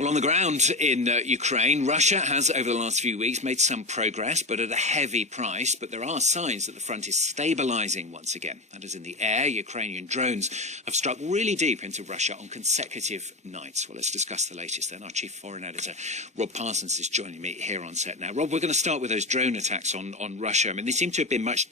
Well, on the ground in Ukraine, Russia has, over the last few weeks, made some progress, but at a heavy price. But there are signs that the front is stabilising once again. That is, in the air, Ukrainian drones have struck really deep into Russia on consecutive nights. Well, let's discuss the latest then. Our chief foreign editor, Rob Parsons, is joining me here on set now. Rob, we're going to start with those drone attacks on Russia. I mean, they seem to have been much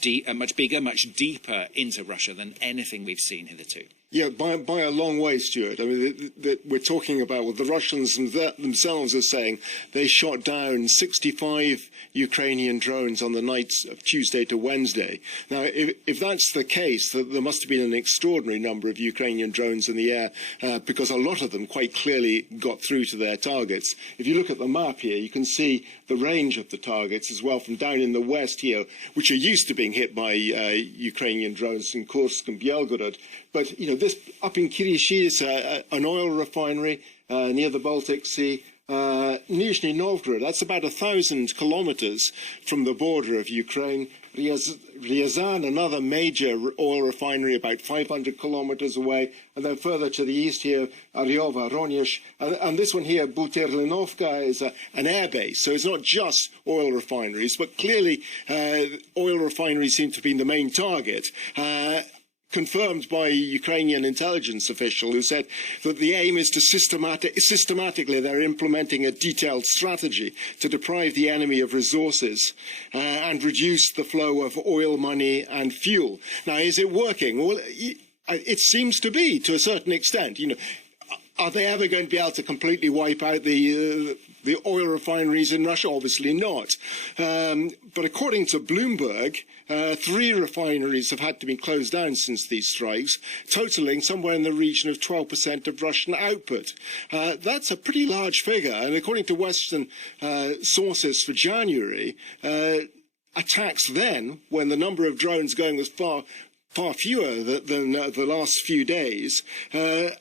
bigger, much deeper into Russia than anything we've seen hitherto. Yeah, by a long way, Stuart. I mean, we're talking about what the Russians themselves are saying. They shot down 65 Ukrainian drones on the nights of Tuesday to Wednesday. Now, if that's the case, there must have been an extraordinary number of Ukrainian drones in the air because a lot of them quite clearly got through to their targets. If you look at the map here, you can see the range of the targets as well from down in the west here, which are used to being hit by Ukrainian drones in Kursk and Belgorod. But, you know, this up in Kirishi, an oil refinery near the Baltic Sea. Nizhny Novgorod, that's about 1,000 kilometers from the border of Ukraine. Ryazan, another major oil refinery, about 500 kilometers away. And then further to the east here, Aryova, Ronyezh. And this one here, Buterlinovka, is an airbase. So it's not just oil refineries, but clearly oil refineries seem to have been the main target. Confirmed by a Ukrainian intelligence official who said that the aim is to systematically they're implementing a detailed strategy to deprive the enemy of resources and reduce the flow of oil money and fuel. Now, is it working? Well, it seems to be, to a certain extent. You know, are they ever going to be able to completely wipe out the oil refineries in Russia? Obviously not. But according to Bloomberg, 3 refineries have had to be closed down since these strikes, totaling somewhere in the region of 12% of Russian output. That's a pretty large figure. And according to Western sources for January, attacks then, when the number of drones going was far fewer than the last few days,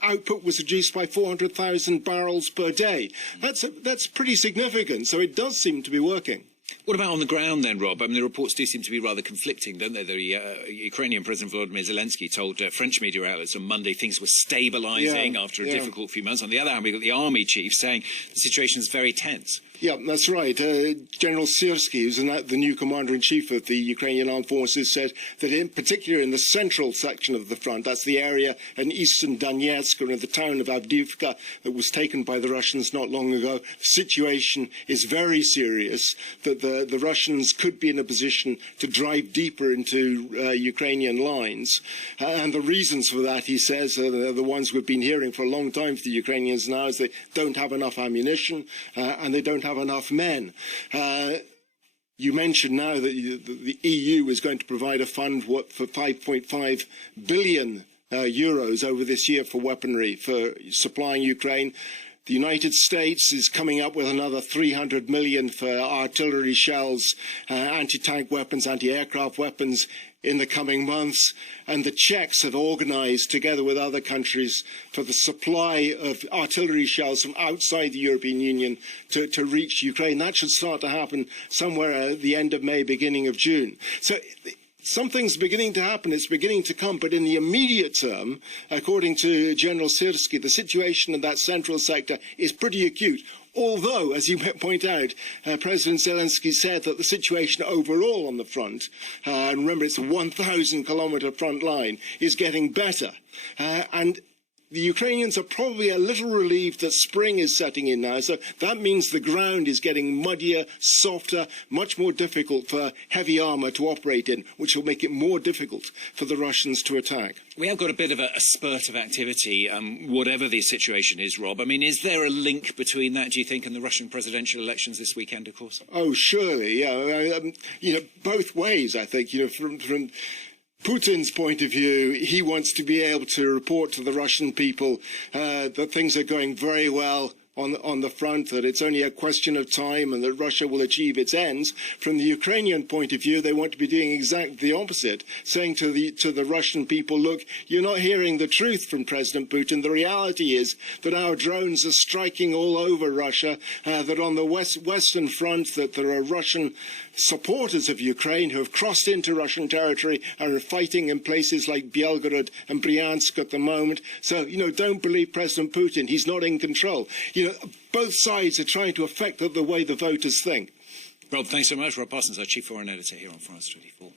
output was reduced by 400,000 barrels per day. That's pretty significant, so it does seem to be working. What about on the ground then, Rob? I mean, the reports do seem to be rather conflicting, don't they? The Ukrainian President Volodymyr Zelensky told French media outlets on Monday things were stabilising after a difficult few months. On the other hand, we've got the army chief saying the situation is very tense. Yeah, that's right. General Syrskyi, who's the new commander-in-chief of the Ukrainian Armed Forces, said that in particular in the central section of the front, that's the area in eastern Donetsk or in the town of Avdiivka that was taken by the Russians not long ago, the situation is very serious, that the Russians could be in a position to drive deeper into Ukrainian lines. And the reasons for that, he says, are the ones we've been hearing for a long time for the Ukrainians now, is they don't have enough ammunition and they don't have enough men. You mentioned now that the EU is going to provide a fund for 5.5 billion euros over this year for weaponry, for supplying Ukraine. The United States is coming up with another 300 million for artillery shells, anti-tank weapons, anti-aircraft weapons in the coming months. And the Czechs have organised, together with other countries, for the supply of artillery shells from outside the European Union to reach Ukraine. That should start to happen somewhere at the end of May, beginning of June. So something's beginning to happen, it's beginning to come, but in the immediate term, according to General Syrskyi, the situation in that central sector is pretty acute. Although, as you point out, President Zelensky said that the situation overall on the front, and remember it's a 1,000-kilometre front line, is getting better. And the Ukrainians are probably a little relieved that spring is setting in now, so that means the ground is getting muddier, softer, much more difficult for heavy armour to operate in, which will make it more difficult for the Russians to attack. We have got a bit of a spurt of activity, whatever the situation is, Rob. I mean, is there a link between that, do you think, and the Russian presidential elections this weekend, of course? Oh, surely, yeah. You know, both ways, I think, you know, from Putin's point of view, he wants to be able to report to the Russian people that things are going very well on the front, that it's only a question of time and that Russia will achieve its ends. From the Ukrainian point of view, they want to be doing exactly the opposite, saying to the Russian people, look, you're not hearing the truth from President Putin. The reality is that our drones are striking all over Russia, that on the western front, that there are Russian supporters of Ukraine who have crossed into Russian territory and are fighting in places like Belgorod and Bryansk at the moment. So, you know, don't believe President Putin. He's not in control. You both sides are trying to affect the way the voters think. Rob, thanks so much. Rob Parsons, our Chief Foreign Editor here on France 24.